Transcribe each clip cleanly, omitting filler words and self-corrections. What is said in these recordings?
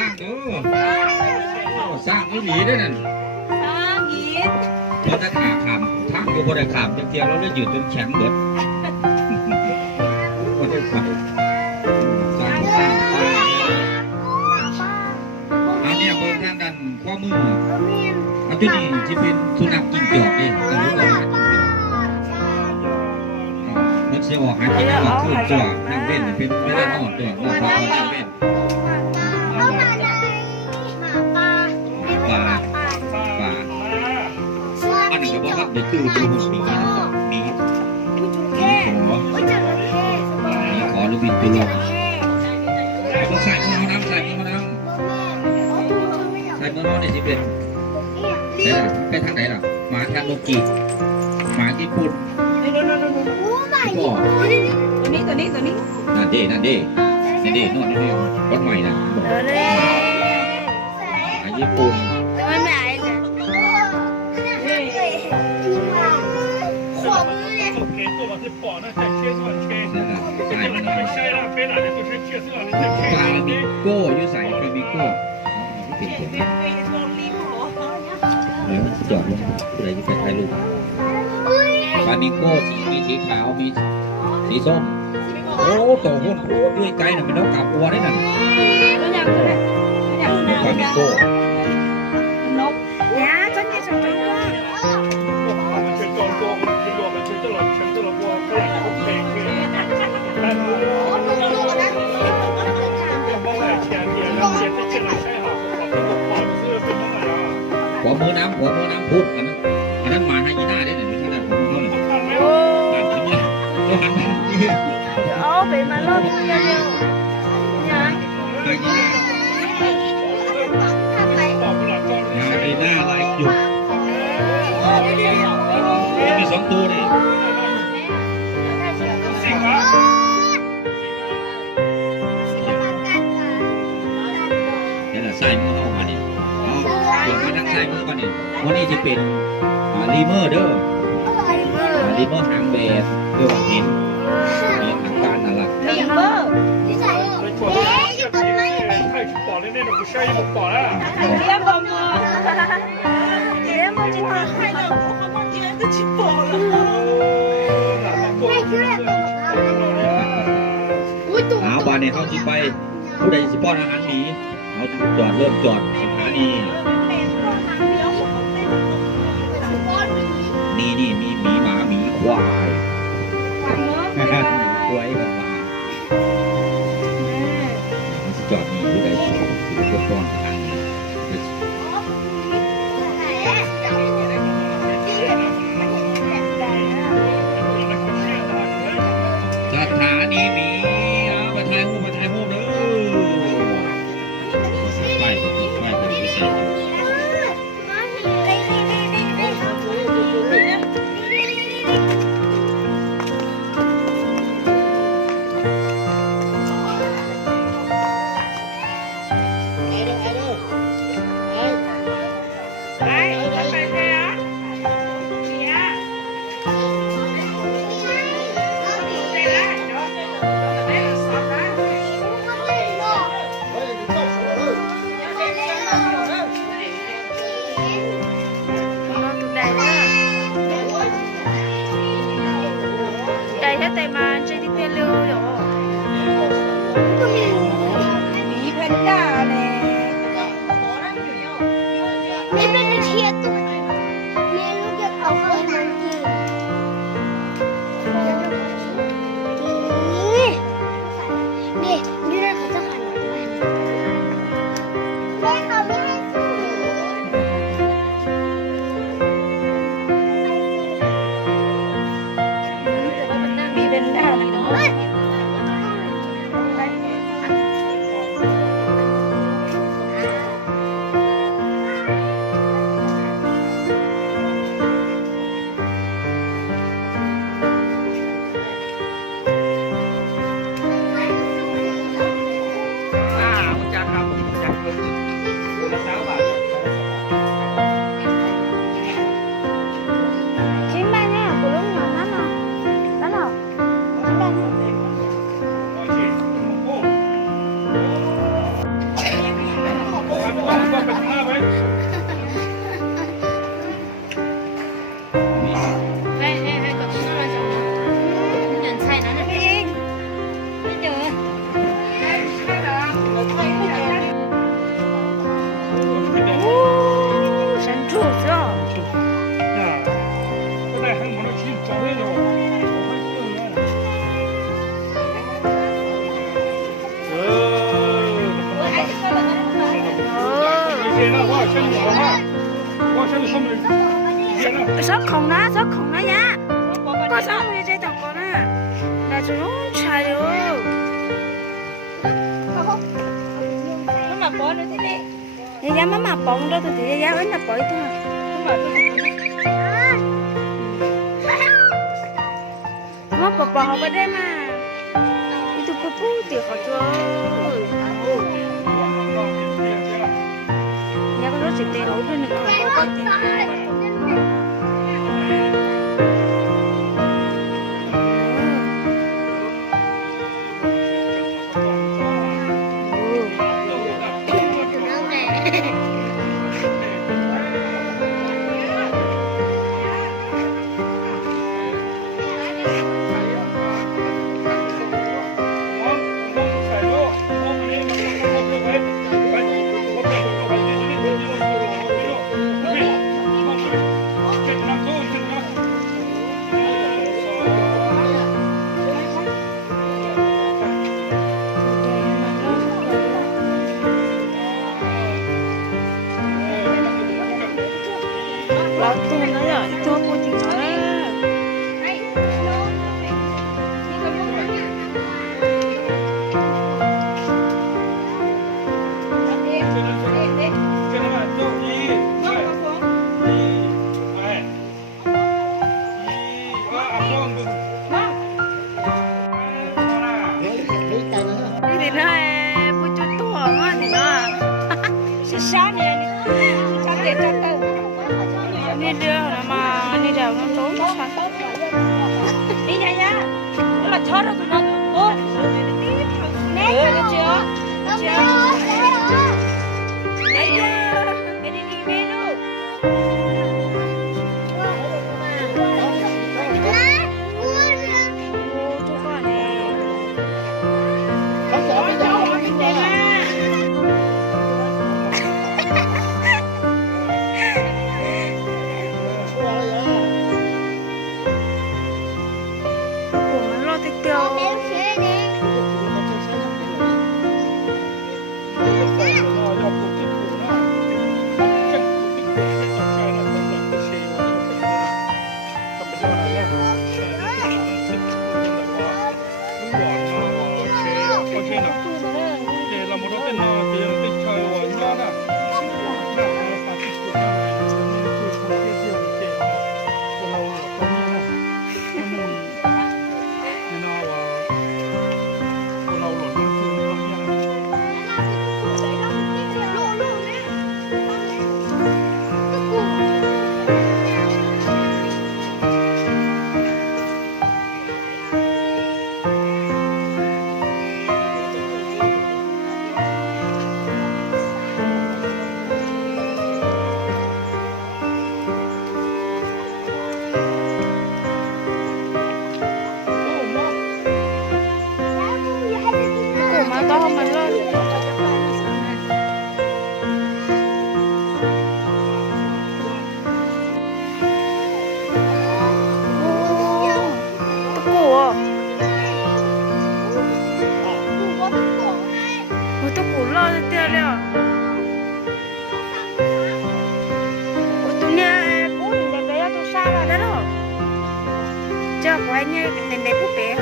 ร้างเด้อสร้างไม่หนีด้วยนั่นสร้างหินเราจะขาขามทั้งอยู่บนไอ้ขามจะเทียวเราเลยยืดจนแข็งเบิดบนไอ้ขามสร้างอันนี้เบอร์ทางด้านข้อมืออันที่นี่ที่เป็นสุนัขจิ้งจอกนี่อันนี้ก็หาจิ้งจอกมันเสียออกหากินได้ก็คือตัวนั่งเว้นเป็นไม่ได้นอนตัวเราพาเขานั่งเว้นอันนี้ก็บอกว่าเดี๋ยวคือดูมีขอหรือบินตัวต้องใส่มือน้ำใส่มือน้ำใส่มือน้ำนี่สิเป็นไหนล่ะไปทางไหนล่ะหมาทางโลกีหมาญี่ปุ่นก็ตัวนี้นั่นเด้นอนนี่วัดใหม่นะหมาญี่ปุ่นฟามิโก้ยุ่ใส่ฟามิโก้จอดลงอะไรที่เป็นไทยลูกฟามิโก้มีสีขาวมีสีส้มโอ้ตัวหุ่นด้วยไกลน่ะเป็นนกกาบบัวได้นั่นฟามิโก้นก呀真的是真的หัวมือน้ำพุกอันนั้นหมาไฮยีน่าได้หนึ่งอยู่ที่นั่นผมเขาเลยนั่นทำเนี่ยก็หันมา被马路边了，呀。ไฮยีน่าลายจุดมีสองตัวนี่นี่แหละใส่มือเข้ามานี่เดี๋ยวมาทั้งใส่มือก่อนนี่วันนี้จะเป็นรีเมอร์เด้อรีเมอร์หางแบบเด้อเห็นทางการนั่นแหละรีเมอร์太饱了那种不是也不饱了。连宝宝，连宝今天看到我好像今天都吃饱了。เอาบ้านนี้เขาจีไปผู้ใดสิป้อนอาหารหมีเอาจอดเริ่มจอดสถานีนี่มีหมีหมาหมีควายควายกับหมาจอดนี่ผู้ใดสิป้อนอาหารสถานีหมีมาถ่ายรูปเด้อไปใส่แต่มาเจนี่เป็นเร็วอยู่มีแพนด้าเลยนี่เป็นเทียร์ตัวแม่ลูกจะเอาเข้าน้ำกินนี่นี่เขาจะขายหน่อยไหมแม่เขาไม่ให้ซื้อมีแพนด้าเลยเนาะ像你了哈，我像你后面别了。 sốt không đó giá có sốt như thế đâu có nè là chúng nó chạy được Mama bỏ nó thế đi. nhà giá má bọng đó thì giá ấy là bội thôi má bò vào đây mà đi tụi bố thì họ cho nhà con nó chỉ tiền ổn hơn nữa không có tiền Lọt tôi nói rồi, tôi cô chị nói thì nó bố chú tôi mà thì nó sáng này cho tiền cho tôi đi đưa mà đi đâu nó trốn nó sang đi nha nha nó là chó đó tụi nó ôi được chưa đi đi đi luôn chú con này to mình lên tôi củ lo rồi tiêu liệu tôi nghe bố mình đẹp bé tôi xa vào đó rồi cho của anh như đẹp đẹp bút bé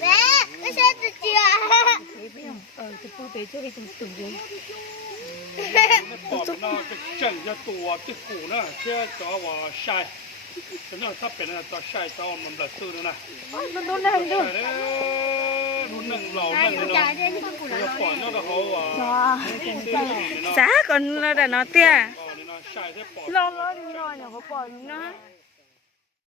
Mẹ, cái xe từ chưa? cái bút bé chưa bị tụt dưới bỏ nó cái chân cho tùa cái củ nó chưa cho vào sai cho nó sắpเป็นตัวใช่เจ้ามันแบบซื้อนะ nó đang được รุ่นหนึ่งเราหนึ่งเนาะจะปล่อยเนาะเขาว่า giá còn là nó tia ใช่แค่ปล่อย lo lo nhỏ nhỏ có bỏ nó